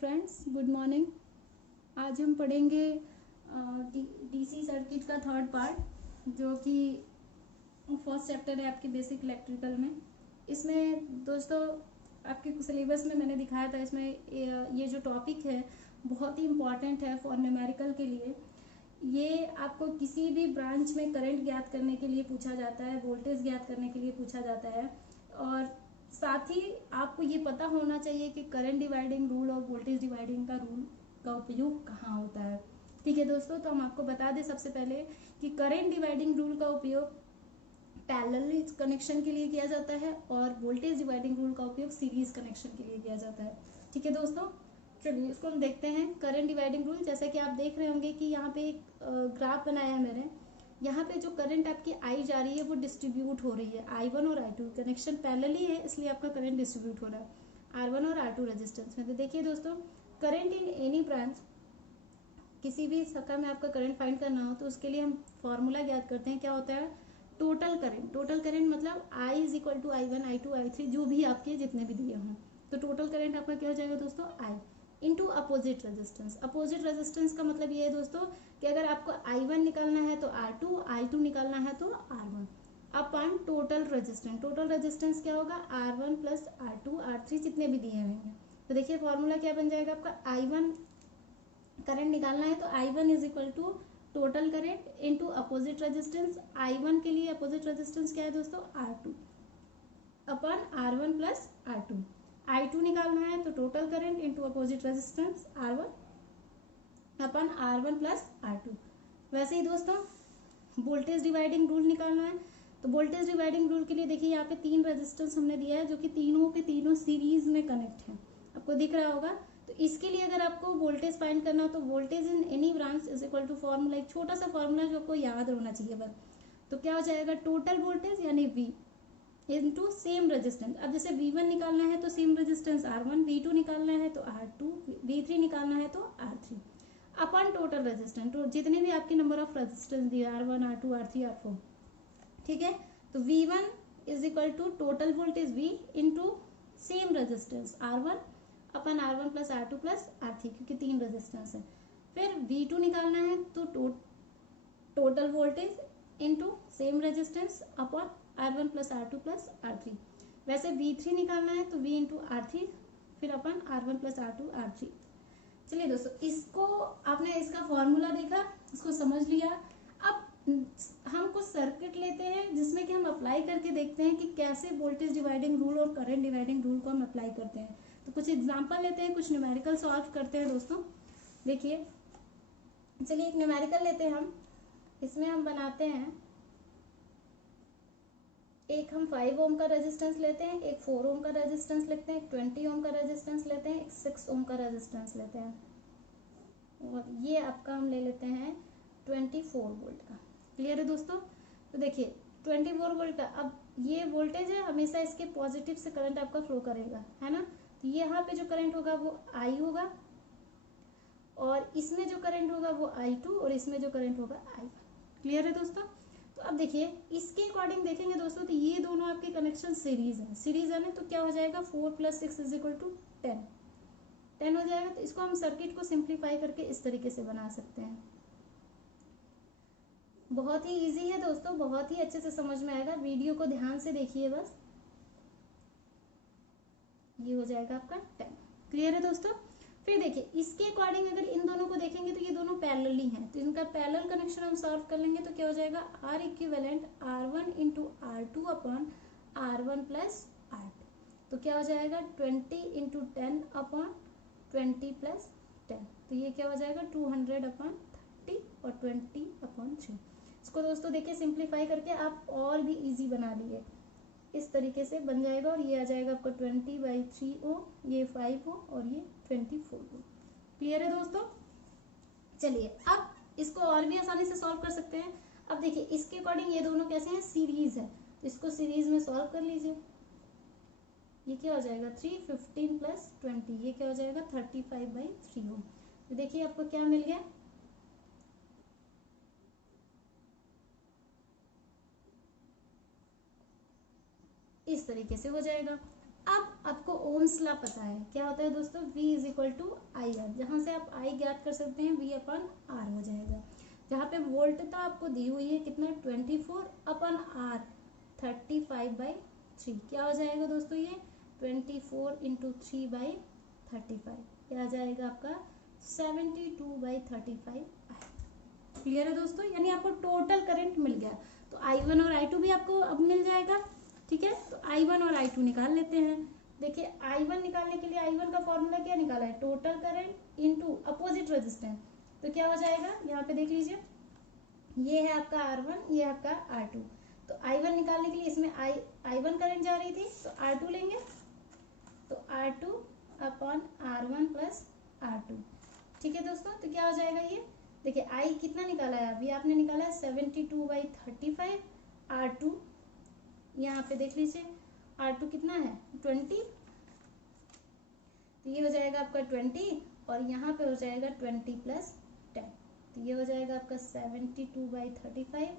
Friends, good morning. आज हम पढ़ेंगे डीसी सर्किट का थर्ड पार्ट, जो कि फर्स्ट चैप्टर है आपके बेसिक इलेक्ट्रिकल में। इसमें दोस्तों आपके सिलेबस में मैंने दिखाया था, इसमें ये जो टॉपिक है बहुत ही इम्पॉर्टेंट है फॉर न्यूमेरिकल के लिए। ये आपको किसी भी ब्रांच में करंट ज्ञात करने के लिए पूछा जाता है, वोल्टेज ज्ञात करने के लिए पूछा जाता है, और साथ ही आपको ये पता होना चाहिए कि करंट डिवाइडिंग रूल और वोल्टेज डिवाइडिंग का रूल का उपयोग कहाँ होता है। ठीक है दोस्तों, तो हम आपको बता दें सबसे पहले कि करंट डिवाइडिंग रूल का उपयोग पैरेलल कनेक्शन के लिए किया जाता है और वोल्टेज डिवाइडिंग रूल का उपयोग सीरीज कनेक्शन के लिए किया जाता है। ठीक है दोस्तों, चलिए इसको हम देखते हैं। करंट डिवाइडिंग रूल, जैसा कि आप देख रहे होंगे कि यहाँ पे एक ग्राफ बनाया है मैंने। यहाँ पे जो करंट आपकी आई जा रही है वो डिस्ट्रीब्यूट हो रही है। I1 और I2 कनेक्शन पैरेलली है, इसलिए आपका करंट डिस्ट्रीब्यूट हो रहा है R1 और R2 रेजिस्टेंस में। तो देखिए दोस्तों, करंट इन एनी ब्रांच, किसी भी शाखा में आपका करंट फाइंड करना हो तो उसके लिए हम फॉर्मूला ज्ञात करते हैं। क्या होता है? Total current. टोटल करंट मतलब I is equal to I1 I2 I3, जो भी आपके जितने भी दिए हों। तो टोटल करंट आपका क्या हो जाएगा दोस्तों? I into opposite resistance. Opposite resistance का मतलब ये है दोस्तों कि अगर आपको I1 निकालना है तो R2, I2 निकालना है तो R1 अपन टोटल रेजिस्टेंस। टोटल रेजिस्टेंस क्या होगा? R1 प्लस R2 R3 जितने भी दिए होंगे। तो देखिए फॉर्मूला क्या बन जाएगा आपका? I1 करंट निकालना है तो I1 is equal to total current into opposite resistance. I1 के लिए अपोजिट रेजिस्टेंस क्या है दोस्तों? R2 अपन R1 प्लस R2। I2 निकालना है तो total current into opposite resistance R1 upon R1 plus R2। वैसे ही दोस्तों वोल्टेज डिवाइडिंग रूल निकालना है तो वोल्टेज डिवाइडिंग रूल के लिए देखिए यहाँ पे 3 रेजिस्टेंस हमने दिया है, जो कि तीनों के तीनों सीरीज में कनेक्ट है, आपको दिख रहा होगा। तो इसके लिए अगर आपको वोल्टेज फाइंड करना हो तो voltage in any branch is equal to formula, एक छोटा सा फॉर्मूला जो आपको याद होना चाहिए बस। तो क्या हो जाएगा? टोटल वोल्टेज यानी V इंटू सेम रेजिस्टेंस। अब जैसे V1 निकालना है तो सेम रेजिस्टेंस R1, V2 निकालना है तो R2, V3 निकालना है तो R3 अपन टोटल रेजिस्टेंस। तो जितने भी आपके नंबर ऑफ रेजिस्टेंस दिए R1 R2 R3 R4, ठीक है। तो V1 is equal to total voltage V into same resistance R1 upon R1 plus R2 plus R3, क्योंकि 3 रेजिस्टेंस है। फिर V2 निकालना है तो total voltage into same resistance अपन R1 plus R2 plus R3। वैसे V3 निकालना है तो V इंटू R3 फिर अपन R1 प्लस R2 R3। चलिए दोस्तों, इसको आपने इसका फॉर्मूला देखा, इसको समझ लिया। अब हम कुछ सर्किट लेते हैं जिसमें कि हम अप्लाई करके देखते हैं कि कैसे वोल्टेज डिवाइडिंग रूल और करंट डिवाइडिंग रूल को हम अप्लाई करते हैं। तो कुछ एग्जांपल लेते हैं, कुछ न्यूमेरिकल सॉल्व करते हैं दोस्तों। देखिए, चलिए एक न्यूमेरिकल लेते हैं हम। इसमें हम बनाते हैं, एक हम 5 ओम का रेजिस्टेंस लेते हैं, एक 4 ओम का रेजिस्टेंस लेते हैं, एक 20 ओम का रेजिस्टेंस लेते हैं, एक 6 ओम का रेजिस्टेंस लेते हैं, और ये आपका हम ले लेते हैं 24 वोल्ट का। क्लियर है दोस्तों? तो देखिए 24 वोल्ट का, अब ये वोल्टेज है, हमेशा इसके पॉजिटिव से करंट आपका फ्लो करेगा, है ना। तो यहाँ पे जो करंट होगा वो I होगा, और इसमें जो करंट होगा वो I2, और इसमें जो करंट होगा I1। क्लियर है दोस्तों? तो अब देखिए इसके अकॉर्डिंग देखेंगे दोस्तों, तो ये दोनों आपके कनेक्शन सीरीज है। सीरीज है ना, तो क्या हो जाएगा? 4 प्लस 6 इज इक्वल टू 10 हो जाएगा। तो इसको हम सर्किट को सिंप्लीफाई करके इस तरीके से बना सकते हैं। बहुत ही इजी है दोस्तों, बहुत ही अच्छे से समझ में आएगा। वीडियो को ध्यान से देखिए बस। ये हो जाएगा आपका 10। क्लियर है दोस्तों? फिर देखिए इसके अकॉर्डिंग अगर इन दोनों को देखेंगे तो ये दोनों पैरेलली हैं, तो इनका पैरेलल कनेक्शन हम सॉल्व कर लेंगे। तो क्या हो जाएगा? R equivalent R1 into R2 upon R1 plus R2। तो क्या हो जाएगा? 20 इंटू 10 अपॉन 20 प्लस 10। तो ये क्या हो जाएगा? 200 अपॉन 30 और 20 अपॉन 3। इसको दोस्तों देखिए सिंप्लीफाई करके आप और भी इजी बना लिए, इस तरीके से बन जाएगा, और ये आ जाएगा आपका 20/3 ओम, ये 5 ओम, और ये 24 ओम। क्लियर है दोस्तों? चलिए अब इसको और भी आसानी से सॉल्व कर सकते हैं। अब देखिए इसके अकॉर्डिंग ये दोनों कैसे हैं? सीरीज है, तो इसको सीरीज में सॉल्व कर लीजिए। ये क्या हो जाएगा? 3 15 प्लस 20, ये क्या हो जाएगा? 35/3 ओम। तो देखिए आपको क्या मिल गया? इस तरीके से हो जाएगा। अब आपको ओम्स लॉ पता है, क्या होता है दोस्तों, V is equal to I R, जहाँ से आप I ज्ञात कर सकते हैं, V अपन R हो जाएगा। जहाँ पे वोल्टता आपको दी हुई है कितना, 24 अपन R 35/3, क्या हो जाएगा दोस्तों, ये 24 इंटू 3/35, क्या आ जाएगा आपका 72/35। क्लियर है दोस्तों, यानी आपको टोटल करंट मिल गया। तो I1 और I2 भी आपको अब मिल जाएगा। ठीक है, तो I1 और I2 निकाल लेते हैं। देखिए I1 निकालने के लिए I1 का फॉर्मूला क्या निकाला है, total current into opposite resistance. तो क्या हो जाएगा, यहाँ पे देख लीजिए, ये है आपका R1, ये आपका R2। तो I1 निकालने के लिए इसमें I1 करंट जा रही थी, तो R2 लेंगे, तो R2 upon R1 plus R2। ठीक है दोस्तों, तो क्या हो जाएगा ये, देखिए I कितना निकाला है, अभी आपने निकाला है 72/35, R2 यहाँ पे देख लीजिए, R2 कितना है 20, तो ये हो जाएगा आपका 20, और यहाँ पे हो जाएगा 20 + 10, तो ये हो जाएगा आपका 72/35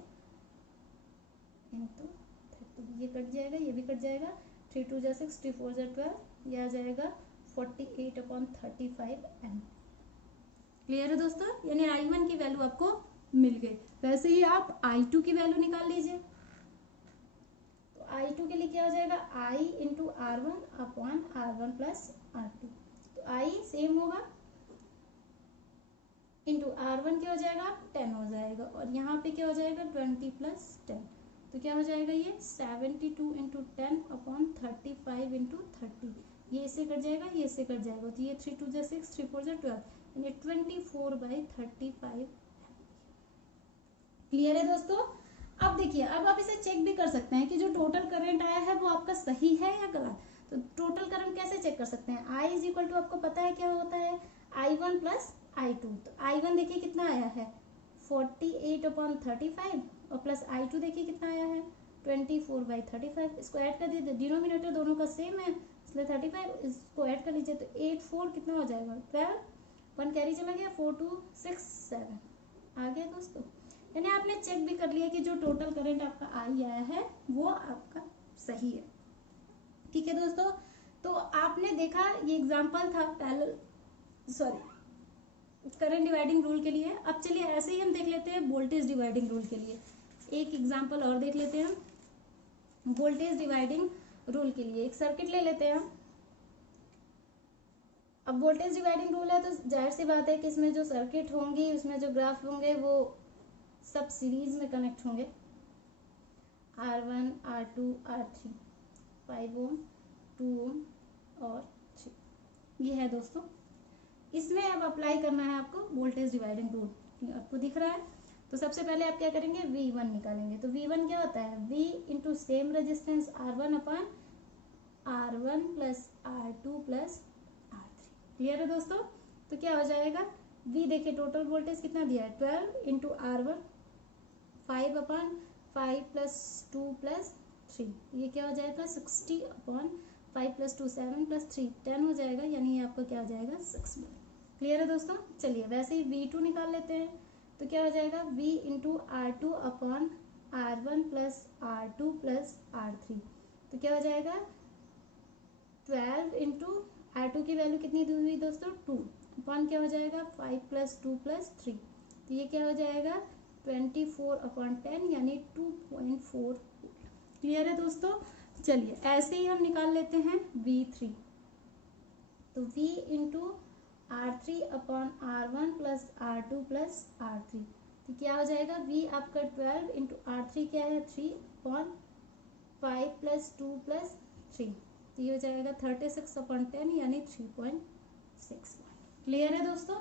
इंटू 30, ये कट जाएगा, ये भी कट जाएगा, 3 2 जा 6, 3 4 जा 12, ये आ जाएगा 48/35 एम। क्लियर है दोस्तों, यानी I1 की वैल्यू आपको मिल गई। वैसे ही आप I2 की वैल्यू निकाल लीजिए। तो I2 के लिए क्या हो जाएगा, I into R1 upon R1 plus R2, तो I सेम होगा, इंटू R1 क्या हो जाएगा 10 हो जाएगा, और यहाँ पे क्या हो जाएगा 20 + 10, तो क्या हो जाएगा ये 72 इंटू 10 अपॉन 35 इंटू 30, ये इससे कट जाएगा, ये इससे कट जाएगा, तो ये 3 2 जा 6, 3 4 जा 12, यानी 24/35। क्लियर है दोस्तों। अब देखिए, अब आप इसे चेक भी कर सकते हैं कि जो टोटल करंट आया है वो आपका सही है या गलत। तो टोटल करंट कैसे चेक कर सकते हैं, I इज इक्वल टू आपको पता है क्या होता है, I1 प्लस I2। तो I1 देखिए कितना आया है 48/35, और प्लस I2 देखिए कितना आया है 24/35। इसको ऐड कर दीजिए, डिनोमिनेटर दोनों का सेम है, इसलिए 35, इसको ऐड कर लीजिए, तो 8 4 कितना हो जाएगा 12, 1 कैरी चला गया, 4 2 6 7 आ गया दोस्तों। यानी आपने चेक भी कर लिया कि जो टोटल करंट आपका I आया है वो आपका सही है। ठीक है दोस्तों, तो आपने देखा ये एग्जांपल था करंट डिवाइडिंग रूल के लिए। अब चलिए ऐसे ही हम देख लेते हैं वोल्टेज डिवाइडिंग रूल के लिए, एक एग्जांपल और देख लेते हैं हम। वोल्टेज डिवाइडिंग रूल के लिए एक सर्किट ले लेते हैं हम। अब वोल्टेज डिवाइडिंग रूल है, तो जाहिर सी बात है कि इसमें जो सर्किट होंगी, उसमें जो ग्राफ होंगे वो सब सीरीज में कनेक्ट होंगे, R1 R2 R3, 5 ओम 2 ओम और 3, ये है दोस्तों। इसमें अब अप्लाई करना है आपको वोल्टेज डिवाइडिंग रूल, आपको दिख रहा है। तो सबसे पहले आप क्या करेंगे, V1 निकालेंगे। तो V1 क्या होता है, V into same resistance R1 upon R1 plus R2 plus R3। Clear है दोस्तों, तो क्या हो जाएगा, V देखिए टोटल वोल्टेज कितना दिया है 12 इंटू R1 5 अपॉन 5 + 2 + 3, ये क्या हो जाएगा 60 अपॉन 5 + 2 7 + 3 10 हो जाएगा, यानी ये आपका क्या हो जाएगा 6 मिनट। क्लियर है दोस्तों, चलिए वैसे ही V2 निकाल लेते हैं। तो क्या हो जाएगा, V into R2 upon R1 plus R2 plus R3, तो क्या हो जाएगा 12 इंटू R2 की वैल्यू कितनी दी हुई दोस्तों 2 अपॉन क्या हो जाएगा 5 + 2 + 3, तो ये क्या हो जाएगा 24/10 यानी 2.4। क्लियर है दोस्तों, चलिए ऐसे ही हम निकाल लेते हैं V3। तो V into R3 upon R1 plus R2 plus R3, तो क्या हो जाएगा V आपका 12 इंटू R3 क्या है 3 अपॉन 5 + 2 + 3, तो ये हो जाएगा 36/10 यानी 3.6। क्लियर है दोस्तों,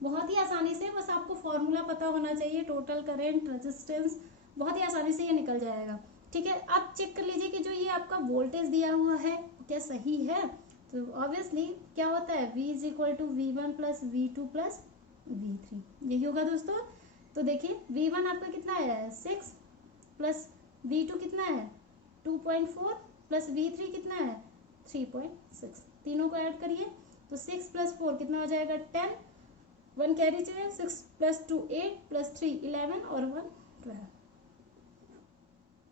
बहुत ही आसानी से, बस आपको फॉर्मूला पता होना चाहिए, टोटल करंट रेजिस्टेंस, बहुत ही आसानी से ये निकल जाएगा। ठीक है, आप चेक कर लीजिए कि जो ये आपका वोल्टेज दिया हुआ है क्या सही है। तो ऑब्वियसली क्या होता है, V is equal to V1 plus V2 plus V3, यही होगा दोस्तों। तो देखिए V1 आपका कितना आया है 6 प्लस V2 कितना है 2.4 प्लस V3 कितना है 3.6, तीनों को ऐड करिए, तो 6 + 4 कितना हो जाएगा 10, 1 कैरी चले, 6 + 2 8 + 3 11 और 1 12,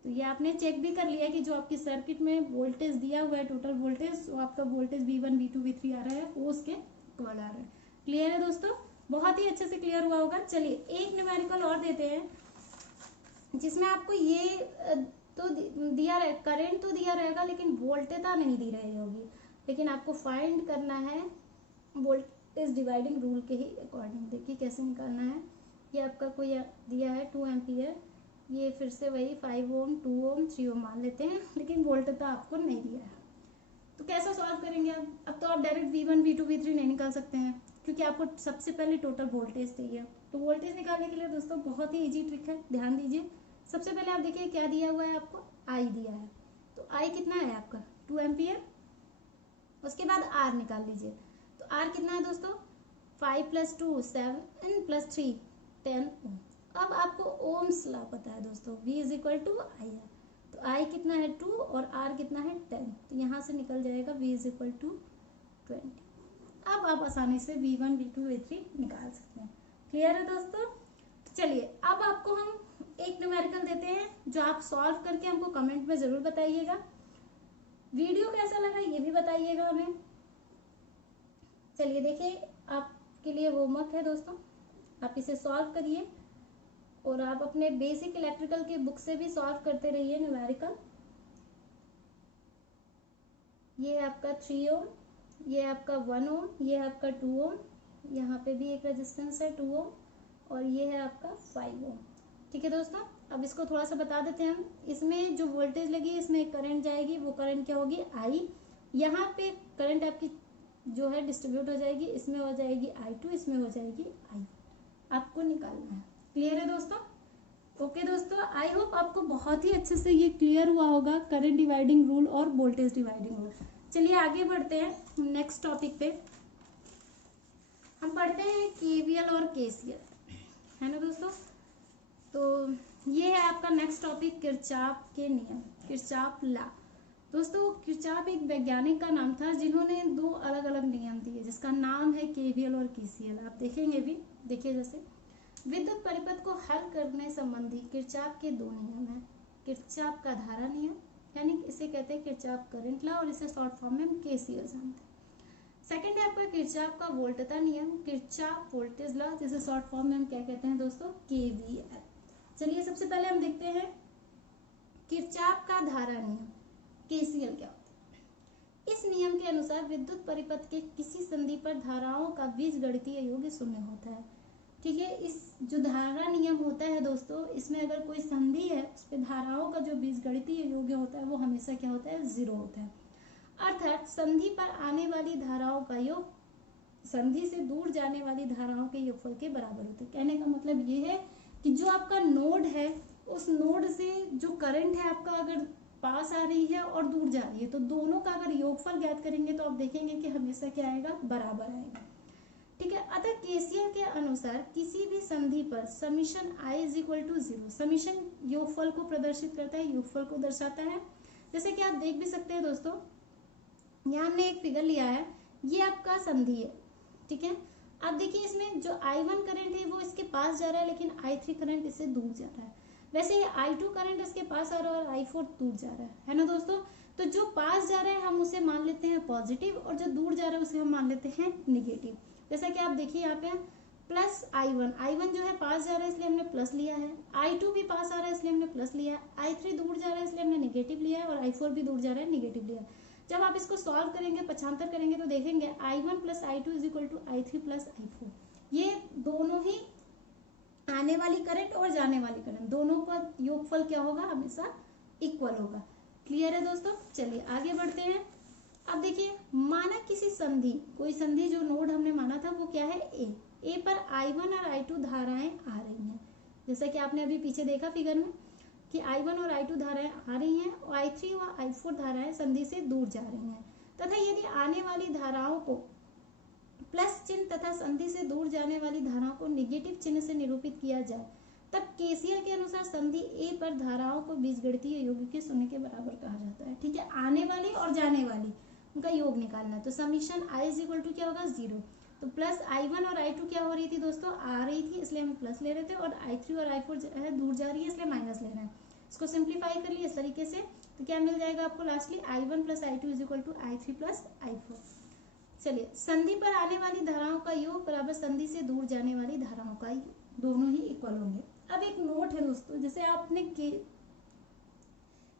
तो ये आपने चेक भी कर लिया कि जो आपकी सर्किट में वोल्टेज दिया हुआ है टोटल वोल्टेज, वो आपका वोल्टेज V1 V2 V3 आ रहा है, वो उसके इक्वल आ रहा है। क्लियर है दोस्तों? बहुत ही अच्छे से क्लियर हुआ होगा। चलिए एक न्यूमेरिकल और देते हैं जिसमें आपको ये तो दिया रहे, करंट तो दिया रहेगा लेकिन वोल्टेजता नहीं दी रही होगी, लेकिन आपको फाइंड करना है वोल्टेज डिवाइडिंग रूल के ही अकॉर्डिंग। देखिए कैसे निकालना है। ये आपका कोई दिया है 2 एम्पियर, ये फिर से वही 5 ओम 2 ओम 3 ओम मान लेते हैं, लेकिन वोल्टेजता आपको नहीं दिया है। तो कैसा सॉल्व करेंगे आप? अब तो आप डायरेक्ट V1 V2 V3 नहीं निकाल सकते हैं, क्योंकि आपको सबसे पहले टोटल वोल्टेज चाहिए। तो वोल्टेज निकालने के लिए दोस्तों बहुत ही इजी ट्रिक है, ध्यान दीजिए। सबसे पहले आप देखिए क्या दिया हुआ है आपको, I दिया है। तो I कितना है आपका 2 एम्पियर। उसके बाद R निकाल लीजिए। तो R कितना है दोस्तों, 5 + 2 7 + 3 10 ओम। अब आपको ओम्स लॉ पता है दोस्तों, V = I है। तो I कितना है 2 और R कितना है 10। तो यहाँ से निकल जाएगा V = 20। अब आप आसानी से V1 V2 V3 निकाल सकते हैं। क्लियर है दोस्तों? चलिए अब आपको हम एक न्यूमेरिकल देते हैं जो आप सॉल्व करके हमको कमेंट में जरूर बताइएगा। वीडियो कैसा लगा ये भी बताइएगा हमें। चलिए देखिए आपके लिए होमवर्क है दोस्तों, आप इसे सॉल्व करिए और आप अपने बेसिक इलेक्ट्रिकल के बुक से भी सॉल्व करते रहिए न्यूमेरिकल। ये है आपका 3 ओम, ये आपका 1 ओम, ये आपका 2 ओम, यहाँ पे भी एक रेजिस्टेंस है 2 ओम, और ये है आपका 5 ओम। ठीक है दोस्तों, अब इसको थोड़ा सा बता देते हैं हम। इसमें जो वोल्टेज लगी इसमें एक करंट जाएगी, वो करंट क्या होगी I। यहाँ पे करंट आपकी जो है डिस्ट्रीब्यूट हो जाएगी, इसमें हो जाएगी I2, इसमें हो जाएगी I। आपको निकालना है। क्लियर है दोस्तों? ओके दोस्तों, आई होप आपको बहुत ही अच्छे से ये क्लियर हुआ होगा, करंट डिवाइडिंग रूल और वोल्टेज डिवाइडिंग रूल। चलिए आगे बढ़ते हैं नेक्स्ट टॉपिक पे। हम पढ़ते हैं KVL और KCL, है ना दोस्तों। तो ये है आपका नेक्स्ट टॉपिक, किरचॉफ के नियम, किरचॉफ लॉ। दोस्तों किरचॉफ एक वैज्ञानिक का नाम था जिन्होंने 2 अलग अलग नियम दिए, जिसका नाम है KVL और KCL। आप देखेंगे भी, देखिए जैसे विद्युत परिपथ को हल करने संबंधी किरचॉफ के 2 नियम हैं। किरचॉफ का धारा नियम, यानी इसे कहते हैं किरचॉफ करंट लॉ, और इसे शॉर्ट फॉर्म में हम KCL जानते हैं। सेकंड है आपका किरचॉफ का वोल्टता नियम, किरचॉफ वोल्टेज लॉ, जिसे शॉर्ट फॉर्म में हम क्या कहते हैं दोस्तों, KVL। चलिए सबसे पहले हम देखते हैं किरचॉफ का धारा नियम, KCL क्या होता है। इस नियम के अनुसार विद्युत परिपथ के किसी संधि पर धाराओं का बीजगणितीय योग 0 होता है। ठीक है, इस जो धारा नियम होता है दोस्तों, इसमें अगर कोई संधि है उस पर धाराओं का जो बीजगणितीय योग होता है वो हमेशा क्या होता है, 0 होता है। अर्थात संधि पर आने वाली धाराओं का योग संधि से दूर जाने वाली धाराओं के योगफल के बराबर होते हैं। कहने का मतलब ये है कि जो आपका नोड है, उस नोड से जो करंट है आपका अगर पास आ रही है और दूर जा रही है, तो दोनों का अगर योगफल ज्ञात करेंगे तो आप देखेंगे कि हमेशा क्या आएगा, बराबर आएगा। ठीक है, अतः KCL के अनुसार किसी भी संधि पर समीशन I = 0, समीशन योगफल को प्रदर्शित करता है, योगफल को दर्शाता है। जैसे कि आप देख भी सकते हैं दोस्तों, यहाँ हमने एक फिगर लिया है, ये आपका संधि है। ठीक है, आप देखिए इसमें जो I1 करंट है वो इसके पास जा रहा है, लेकिन I3 करंट इससे दूर जा रहा है। वैसे ये I2 करंट इसके पास आ रहा है और I4 दूर जा रहा है ना दोस्तों। तो जो पास जा रहा है हम उसे मान लेते हैं पॉजिटिव, और जो दूर जा रहा है उसे हम मान लेते हैं निगेटिव। जैसा कि आप देखिए यहाँ पे प्लस I1 जो है पास जा रहा है इसलिए हमने प्लस लिया है, I2 भी पास आ रहा है इसलिए हमने प्लस लिया है, I3 दूर जा रहा है इसलिए हमने निगेटिव लिया है, और I4 भी दूर जा रहा है, निगेटिव लिया है। जब आप इसको सॉल्व करेंगे, पक्षांतर करेंगे, तो देखेंगे I1 + I2 = I3 + I4। ये दोनों ही आने वाली करंट और जाने वाली करंट, दोनों का योगफल क्या होगा, हमेशा इक्वल होगा। क्लियर है दोस्तों? चलिए आगे बढ़ते हैं। अब देखिए, माना किसी संधि, कोई संधि जो नोड हमने माना था वो क्या है, ए पर I1 और I2 धाराएं आ रही हैं। जैसा कि आपने अभी पीछे देखा फिगर में कि I1 और I2 धाराएं आ रही हैं और I3 और I4 धाराएं संधि से दूर जा रही हैं, तथा यदि आने वाली धाराओं को प्लस चिन्ह तथा संधि से दूर जाने वाली धाराओं को निगेटिव चिन्ह से निरूपित किया जाए, तब KCL के अनुसार संधि A पर धाराओं को बीजगणितीय योग के 0 के बराबर कहा जाता है। ठीक है, आने वाली और जाने वाली उनका योग निकालना है। तो समीशन I = क्या होगा, 0। तो प्लस I1 और I2 क्या हो रही थी दोस्तों, आ रही थी इसलिए हम प्लस ले रहे थे, और I3 और I4 जो है दूर जा रही है इसलिए माइनस ले रहे हैं। इसको सिंप्लीफाई कर लिए इस तरीके से, तो क्या मिल जाएगा आपको lastly I1 + I2 = I3 + I4। चलिए, संधि पर आने वाली धाराओं का योग बराबर संधि से दूर जाने वाली धाराओं का योग, दोनों ही इक्वल होंगे। अब एक नोट है दोस्तों, जैसे आपने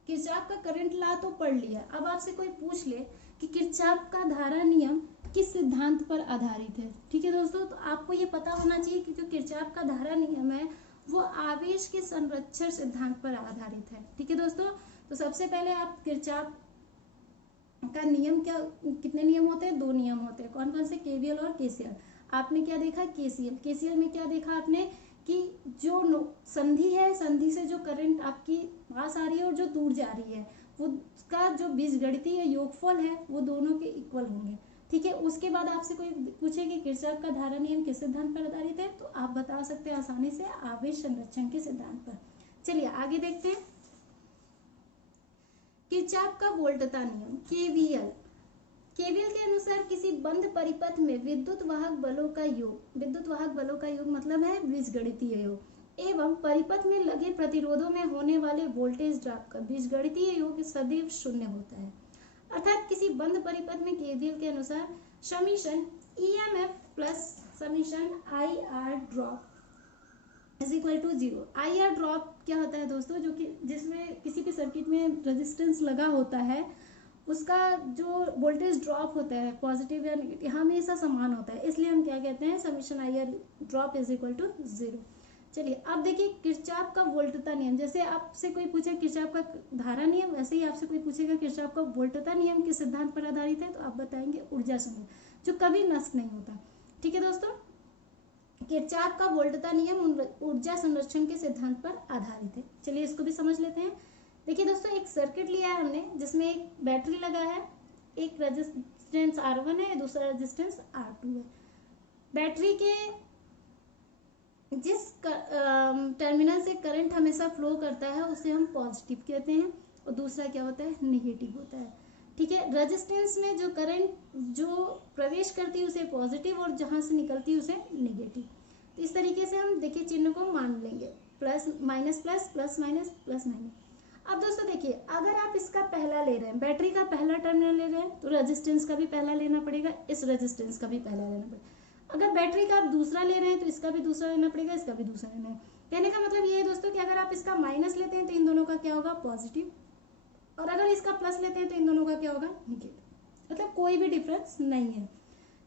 किरचॉफ का करंट लॉ तो पढ़ लिया, अब आपसे कोई पूछ ले कि किरचॉफ का धारा नियम किस सिद्धांत पर आधारित है, ठीक है दोस्तों, तो आपको ये पता होना चाहिए कि जो किरचॉफ का धारा नियम है वो आवेश के संरक्षण सिद्धांत पर आधारित है, ठीक है दोस्तों। तो सबसे पहले आप किरचॉफ का नियम क्या, कितने नियम होते हैं, 2 नियम होते हैं, कौन कौन से, केवीएल और केसीएल। आपने क्या देखा, केसीएल, केसीएल में क्या देखा आपने कि जो संधि है, संधि से जो करंट आपकी पास आ रही है और जो दूर जा रही है, वो उसका जो बीजगणितीय योगफल है वो दोनों के इक्वल होंगे, ठीक है। उसके बाद आपसे कोई पूछे कि किरचॉफ का धारा नियम किस सिद्धांत पर आधारित है, तो आप बता सकते हैं आसानी से आवेश संरक्षण के सिद्धांत पर। चलिए आगे देखते हैं, किरचॉफ का वोल्टता नियम, केवीएल। केवीएल के अनुसार किसी बंद परिपथ में विद्युत वाहक बलों का योग, विद्युत वाहक बलों का योग मतलब है बीजगणितीय योग, एवं परिपथ में लगे प्रतिरोधों में होने वाले वोल्टेज ड्रॉप का बीजगणितीय योग सदैव 0 होता है। अर्थात किसी बंद परिपथ में केवीएल के अनुसार summation EMF plus summation IR drop = 0। IR drop क्या होता है दोस्तों, जो कि जिसमें किसी भी सर्किट में रेजिस्टेंस लगा होता है उसका जो वोल्टेज ड्रॉप होता है पॉजिटिव या नेगेटिव हमेशा समान होता है, इसलिए हम क्या कहते हैं, समीशन IR ड्रॉप = 0। चलिए अब देखिए किरचॉफ का वोल्टता नियम, जैसे आपसे कोई पूछे किरचॉफ का धारा नियम, वैसे ही आपसे कोई पूछेगा किरचॉफ का वोल्टता नियम किस सिद्धांत पर आधारित है, तो आप बताएंगे ऊर्जा संरक्षण, जो कभी नष्ट नहीं होता, ठीक है दोस्तों। किरचॉफ का वोल्टता नियम ऊर्जा संरक्षण के सिद्धांत पर आधारित है। चलिए इसको भी समझ लेते हैं। देखिए दोस्तों, एक सर्किट लिया है हमने जिसमें एक बैटरी लगा है, एक रेजिस्टेंस R1 है, दूसरा रेजिस्टेंस R2 है। बैटरी के जिस टर्मिनल से करंट हमेशा फ्लो करता है उसे हम पॉजिटिव कहते हैं, और दूसरा क्या होता है, नेगेटिव होता है, ठीक है। रेजिस्टेंस में जो करंट जो प्रवेश करती है उसे पॉजिटिव और जहां से निकलती है उसे नेगेटिव। तो इस तरीके से हम देखिए चिन्ह को मान लेंगे, plus minus plus, plus minus, plus minus. अब दोस्तों देखिए, अगर आप इसका पहला ले रहे हैं, बैटरी का पहला टर्मिनल ले रहे हैं, तो रेजिस्टेंस का भी पहला लेना पड़ेगा, इस रेजिस्टेंस का भी पहला लेना पड़ेगा। अगर बैटरी का आप दूसरा ले रहे हैं तो इसका भी दूसरा लेना पड़ेगा, इसका भी दूसरा लेना है। कहने का मतलब ये है दोस्तों कि अगर आप इसका माइनस लेते हैं तो इन दोनों का क्या होगा, पॉजिटिव, और अगर इसका प्लस लेते हैं तो इन दोनों का क्या होगा, नेगेटिव, मतलब कोई भी डिफरेंस नहीं है,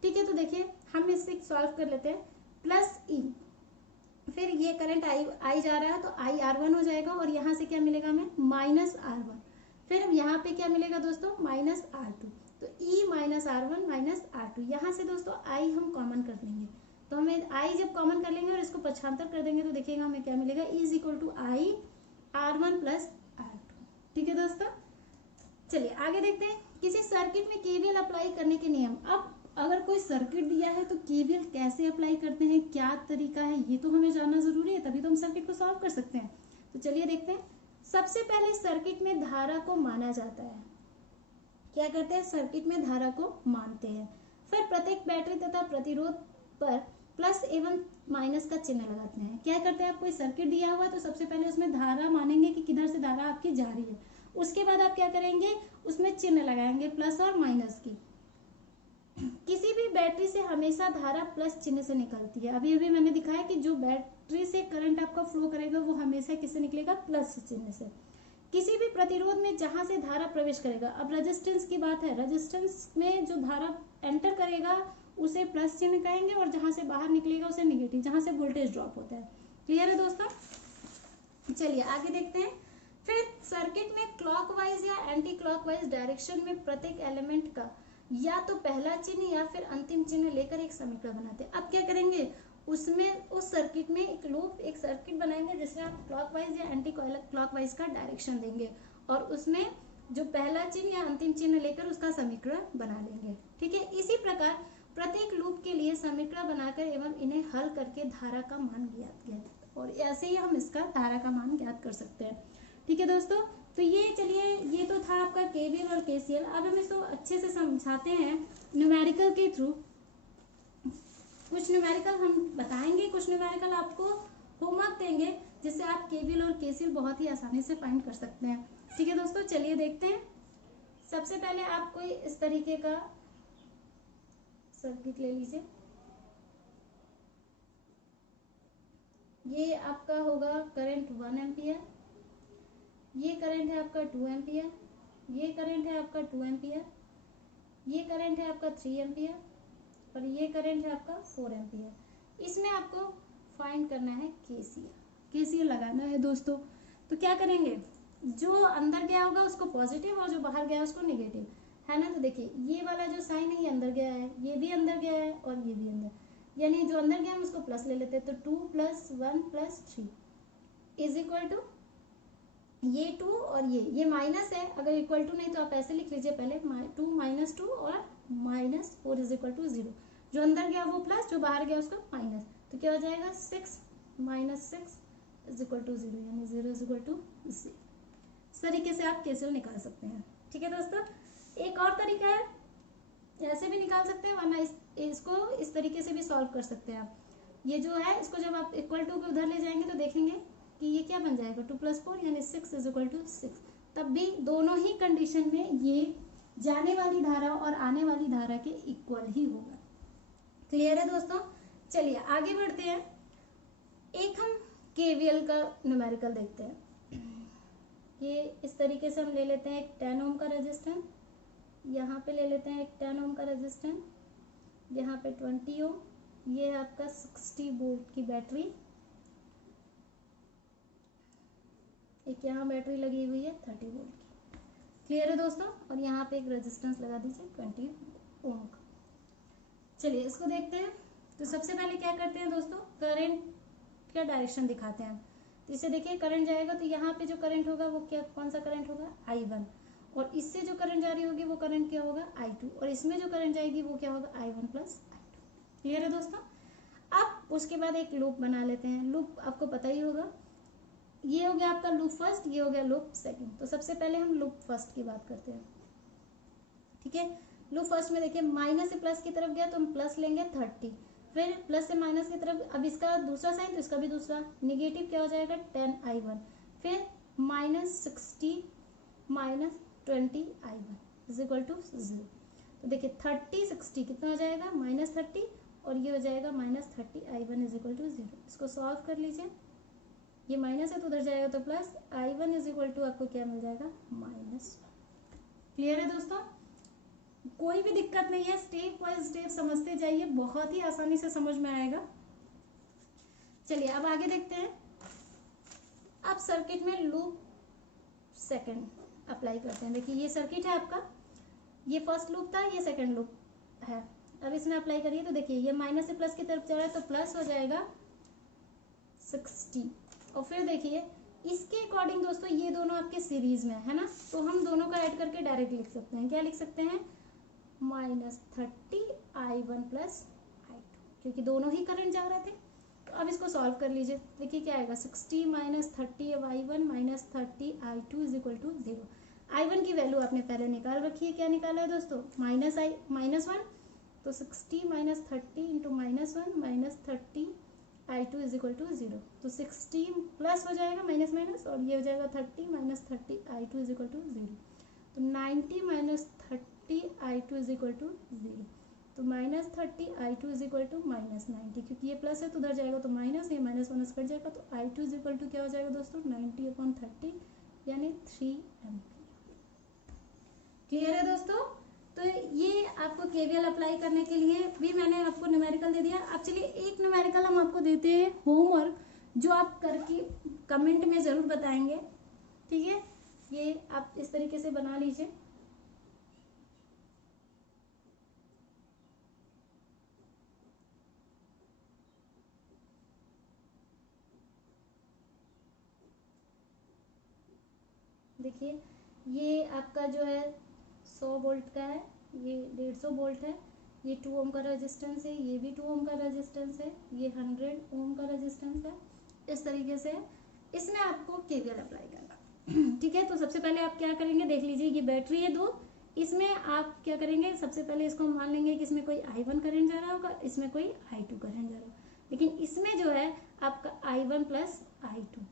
ठीक है। तो देखिए हम इसे सॉल्व कर लेते हैं, प्लस E, फिर ये करंट आई जा रहा है तो IR1 हो जाएगा, और यहाँ से क्या मिलेगा हमें, -R1, फिर यहाँ पे क्या मिलेगा दोस्तों, -R2, तो E -R1 -R2, यहाँ से दोस्तों I हम कॉमन कर लेंगे, तो हमें I जब कॉमन कर लेंगे और इसको पक्षांतर कर देंगे तो देखिएगा हमें क्या मिलेगा, E = IR1 + R2, ठीक है दोस्तों। चलिए आगे देखते हैं, किसी सर्किट में केवीएल अप्लाई करने के नियम। अब अगर कोई सर्किट दिया है तो केवीएल कैसे अप्लाई करते हैं, क्या तरीका है, ये तो हमें जानना जरूरी है, तभी तो हम सर्किट को सॉल्व कर सकते हैं। तो चलिए देखते हैं। सबसे पहले सर्किट में धारा को माना जाता है, क्या करते हैं, सर्किट में धारा को मानते हैं, फिर प्रत्येक बैटरी तथा प्रतिरोध पर प्लस एवं माइनस का चिन्ह लगाते हैं। क्या करते हैं, आप कोई सर्किट दिया हुआ है तो सबसे पहले उसमें धारा मानेंगे कि किधर से धारा आपकी जा रही है, उसके बाद आप क्या करेंगे, उसमें चिन्ह लगाएंगे प्लस और माइनस की। किसी भी बैटरी से हमेशा धारा प्लस चिन्ह से निकलती है। अभी अभी मैंने दिखाया कि जो बैटरी से करंट आपका फ्लो करेगा वो हमेशा किससे निकलेगा, प्लस चिन्ह से। किसी भी प्रतिरोध में जहां से धारा प्रवेश करेगा, अब रेजिस्टेंस की बात है, रेजिस्टेंस में जो धारा एंटर करेगा उसे प्लस चिन्ह कहेंगे, और जहां से बाहर निकलेगा उसे नेगेटिव, जहां से वोल्टेज ड्रॉप होता है। क्लियर है दोस्तों। चलिए आगे देखते हैं। फिर सर्किट में क्लॉकवाइज या एंटी क्लॉकवाइज डायरेक्शन में प्रत्येक एलिमेंट का या तो पहला चिन्ह या फिर अंतिम चिन्ह लेकर एक समीकरण बनाते हैं। अब क्या करेंगे, उसमें उस सर्किट में एक सर्किट बनाएंगे जिसमें आप क्लॉकवाइज या एंटी क्लॉकवाइज का डायरेक्शन देंगे, और उसमें जो पहला चिन्ह या अंतिम चिन्ह लेकर उसका समीकरण बना लेंगे, ठीक है। इसी प्रकार प्रत्येक लूप के लिए समीकरण बनाकर एवं इन्हें हल करके धारा का मान ज्ञात किया, और ऐसे ही हम इसका धारा का मान ज्ञात कर सकते हैं, ठीक है दोस्तों। तो ये चलिए, ये तो था आपका केवीएल और केसीएल। अब हम इसको अच्छे से समझाते हैं न्यूमेरिकल के थ्रू। कुछ न्यूमेरिकल हम बताएंगे, कुछ न्यूमेरिकल आपको होमवर्क देंगे जिससे आप केवीएल और केसीएल बहुत ही आसानी से फाइंड कर सकते हैं। ठीक है दोस्तों, चलिए देखते हैं। सबसे पहले आप कोई इस तरीके का सर्किट ले लीजिए। ये आपका होगा करंट 1 एम्पियर, ये करंट है आपका 2 एम्पियर, ये करंट है आपका 2 एम्पियर, ये करंट है आपका 3 एम्पियर और ये करंट है आपका 4 एम्पियर। इसमें आपको फाइंड करना है केसीएल, केसीएल लगाना है दोस्तों। तो क्या करेंगे, जो अंदर गया होगा उसको पॉजिटिव और जो बाहर गया उसको नेगेटिव, है ना। तो देखिए ये वाला जो साइन है ये अंदर गया है, ये भी अंदर गया है और ये भी अंदर, यानी जो अंदर गया हम उसको प्लस ले लेते हैं। तो 2 + 1 + 3 इज इक्वल टू ये 2 और ये माइनस है। अगर इक्वल टू नहीं तो आप ऐसे लिख लीजिए पहले 2 - 2 और -4 इज इक्वल टू 0। जो अंदर गया वो प्लस, जो बाहर गया उसको माइनस। तो क्या हो जाएगा 6 - 6 इज इक्वल टू 0, यानी 0 इज इक्वल टू 0। इस तरीके से आप केसीएल निकाल सकते हैं। ठीक है दोस्तों, एक और तरीका है, ऐसे भी निकाल सकते हैं, वरना इसको इस तरीके से भी सॉल्व कर सकते हैं आप। ये जो है इसको जब आप इक्वल टू के उधर ले जाएंगे तो देखेंगे कि ये क्या बन जाएगा 2 + 4 यानी 6 इज इक्वल टू 6। तब भी दोनों ही कंडीशन में ये जाने वाली धारा और आने वाली धारा के इक्वल ही होगा। क्लियर है दोस्तों, चलिए आगे बढ़ते हैं। एक हम केवीएल का न्यूमेरिकल देखते हैं। ये इस तरीके से हम ले लेते हैं एक 10 ओम का रेजिस्टेंस, यहाँ पे ले लेते हैं एक 10 ओम का रेजिस्टेंस, यहाँ पे 20 ओम, ये है आपका 60 वोल्ट की बैटरी, एक यहाँ बैटरी लगी हुई है 30 वोल्ट की। क्लियर है दोस्तों, और यहाँ पे एक रेजिस्टेंस लगा दीजिए 20 ओम का। चलिए इसको देखते हैं। तो सबसे पहले क्या करते हैं दोस्तों, करंट का डायरेक्शन दिखाते हैं। तो इसे देखिए करंट जाएगा तो यहाँ पे जो करंट होगा वो क्या, कौन सा करंट होगा I1, और इससे जो करंट जा रही होगी वो करंट क्या होगा I2, और इसमें जो करंट जाएगी वो क्या होगा I1 + I2। क्लियर है दोस्तों। अब उसके बाद एक लूप बना लेते हैं। लूप आपको पता ही होगा, ये हो गया आपका लूप फर्स्ट, ये हो गया लूप सेकंड। तो सबसे पहले हम लूप फर्स्ट की बात करते हैं। ठीक है, लूप फर्स्ट में देखिए माइनस से प्लस की तरफ गया तो हम प्लस लेंगे 30, फिर प्लस से माइनस की तरफ, अब इसका दूसरा साइन तो इसका भी दूसरा, नेगेटिव क्या हो जाएगा 10I1, फिर -60 - 20I1 इज इक्वल टू 0। तो देखिए 30 60 कितना हो जाएगा -30, और ये हो जाएगा -30I1 इज इक्वल टू 0। इसको सॉल्व कर लीजिए, ये माइनस है तो उधर जाएगा तो plus, I1 is equal to आपको क्या मिल जाएगा -1। क्लियर है दोस्तों, कोई भी दिक्कत नहीं है, स्टेप बाय स्टेप समझते जाइए, बहुत ही आसानी से समझ में आएगा। चलिए अब आगे देखते हैं। अब सर्किट में लूप सेकंड अप्लाई करते हैं। देखिए ये सर्किट है आपका, ये फर्स्ट लूप था, ये सेकंड लूप है। अब इसमें अप्लाई करिए तो देखिए ये माइनस से प्लस की तरफ जा रहा है तो प्लस हो जाएगा 60, और फिर देखिए इसके अकॉर्डिंग दोस्तों ये दोनों आपके सीरीज में है ना, तो हम दोनों का ऐड करके डायरेक्ट लिख सकते हैं। क्या लिख सकते हैं -30I1 + I2, क्योंकि दोनों ही करंट जा रहे थे। तो अब इसको सॉल्व कर लीजिए। देखिए क्या आएगा 60 - 30I1 - 30I2 is equal to 0। I1 की वैल्यू आपने पहले निकाल रखी है, क्या निकाला है दोस्तों -1, तो 60 - 30 × -1 - 30I2 इज इक्वल टू 0। तो 60 प्लस हो जाएगा माइनस माइनस, और ये हो जाएगा 30 - 30I2 इज इक्वल टू 0। तो 90 - 30I2 इज इक्वल टू 0। तो -30I2 इज इक्वल टू -90, क्योंकि ये प्लस है तो उधर जाएगा तो माइनस, ये -1 कट जाएगा, तो I2 इज इक्वल टू क्या हो जाएगा दोस्तों 90/30 यानी 3 एम्पियर। क्लियर है दोस्तों। तो ये आपको केवीएल अप्लाई करने के लिए भी मैंने आपको न्यूमेरिकल दे दिया। अब चलिए एक न्यूमेरिकल हम आपको देते हैं होमवर्क, जो आप करके कमेंट में ज़रूर बताएंगे। ठीक है, ये आप इस तरीके से बना लीजिए। देखिए ये आपका जो है 100 वोल्ट का है, ये 150 वोल्ट है, ये 2 ओम का रेजिस्टेंस है, ये भी 2 ओम का रेजिस्टेंस है, ये 100 ओम का रेजिस्टेंस है। इस तरीके से इसमें आपको केवीएल अप्लाई करना। ठीक है, तो सबसे पहले आप क्या करेंगे देख लीजिए, ये बैटरी है 2, इसमें आप क्या करेंगे सबसे पहले इसको मान लेंगे कि इसमें कोई I1 करंट जा रहा होगा, इसमें कोई I2 करंट जा रहा होगा। लेकिन इसमें जो है आपका I1 प्लस I2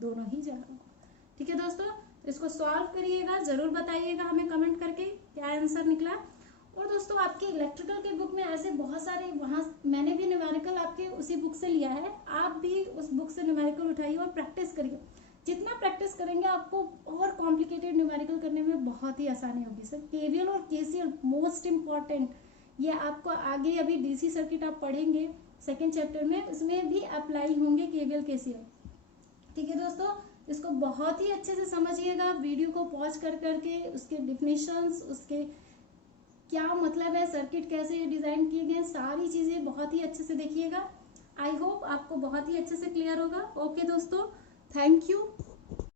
दोनों ही जाएगा। ठीक है दोस्तों, इसको सॉल्व करिएगा, जरूर बताइएगा हमें कमेंट करके क्या आंसर निकला। और दोस्तों आपके इलेक्ट्रिकल के बुक में ऐसे बहुत सारे, वहाँ मैंने भी न्यूमेरिकल आपके उसी बुक से लिया है, आप भी उस बुक से न्यूमेरिकल उठाइए और प्रैक्टिस करिए। जितना प्रैक्टिस करेंगे आपको और कॉम्प्लिकेटेड न्यूमेरिकल करने में बहुत ही आसानी होगी सर। केवीएल और केसीएल मोस्ट इम्पॉर्टेंट, ये आपको आगे अभी डीसी सर्किट आप पढ़ेंगे सेकेंड चैप्टर में, उसमें भी अप्लाई होंगे केवीएल केसीएल। ठीक है दोस्तों, इसको बहुत ही अच्छे से समझिएगा, वीडियो को पॉज कर करके उसके डिफिनेशंस, उसके क्या मतलब है, सर्किट कैसे डिजाइन किए गए, सारी चीजें बहुत ही अच्छे से देखिएगा। आई होप आपको बहुत ही अच्छे से क्लियर होगा। ओके दोस्तों, थैंक यू।